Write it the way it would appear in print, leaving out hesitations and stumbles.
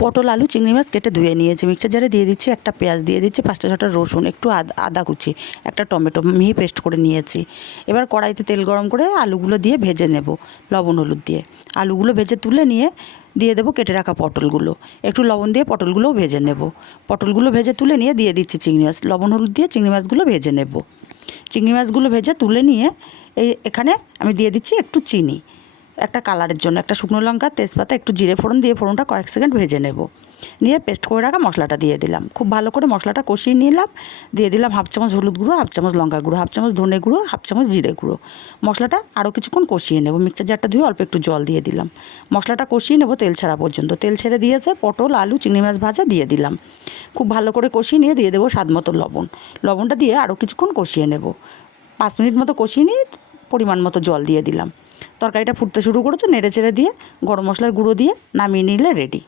পটল আলু চিংড়ি মাছ কেটে ধুয়ে নিয়েছি, মিক্সার জারে দিয়ে দিচ্ছি, একটা পেঁয়াজ দিয়ে দিচ্ছি, 5টা 6টা রসুন, একটু আদা কুচি, একটা টমেটো মিহি পেস্ট করে নিয়েছি। এবার কড়াইতে তেল গরম করে আলুগুলো দিয়ে ভেজে নেব লবণ হলুদ দিয়ে। আলুগুলো ভেজে তুলে নিয়ে দিয়ে দেবো কেটে রাখা পটলগুলো, একটু লবণ দিয়ে পটলগুলোও ভেজে নেব। পটলগুলো ভেজে তুলে নিয়ে দিয়ে দিচ্ছি চিংড়ি মাছ, লবণ হলুদ দিয়ে চিংড়ি মাছগুলো ভেজে নেব। চিংড়ি মাছগুলো ভেজে তুলে নিয়ে এখানে আমি দিয়ে দিচ্ছি একটু চিনি, একটা কালারের জন্য, একটা শুকনো লঙ্কা, তেজপাতা, একটু জিরে ফোড়ন দিয়ে ফোড়নটা কয়েক সেকেন্ড ভেজে নেব। নিয়ে পেস্ট করে রাখা মশলাটা দিয়ে দিলাম, খুব ভালো করে মশলাটা কষিয়ে নিলাম। দিয়ে দিলাম 1/2 চামচ হলুদ গুঁড়ো, 1/2 চামচ লঙ্কা গুঁড়ো, 1/2 চামচ ধনে গুঁড়ো, 1/2 চামচ জিরে গুঁড়ো। মশলাটা আরও কিছুক্ষণ কষিয়ে নেব, মিক্সার জারটা ধুয়ে অল্প একটু জল দিয়ে দিলাম। মশলাটা কষিয়ে নেব তেল ছাড়া পর্যন্ত। তেল ছেড়ে দিয়েছে, পটল আলু চিংড়ি মাছ ভাজা দিয়ে দিলাম। খুব ভালো করে কষিয়ে নিয়ে দিয়ে দেবো স্বাদ মতো লবণ। লবণটা দিয়ে আরও কিছুক্ষণ কষিয়ে নেব। 5 মিনিট মতো কষিয়ে নিয়ে পরিমাণ মতো জল দিয়ে দিলাম। তরকারিটা ফুটতে শুরু করেছে, নেড়ে চেড়ে দিয়ে গরম মশলার গুঁড়ো দিয়ে নামিয়ে নিলে রেডি।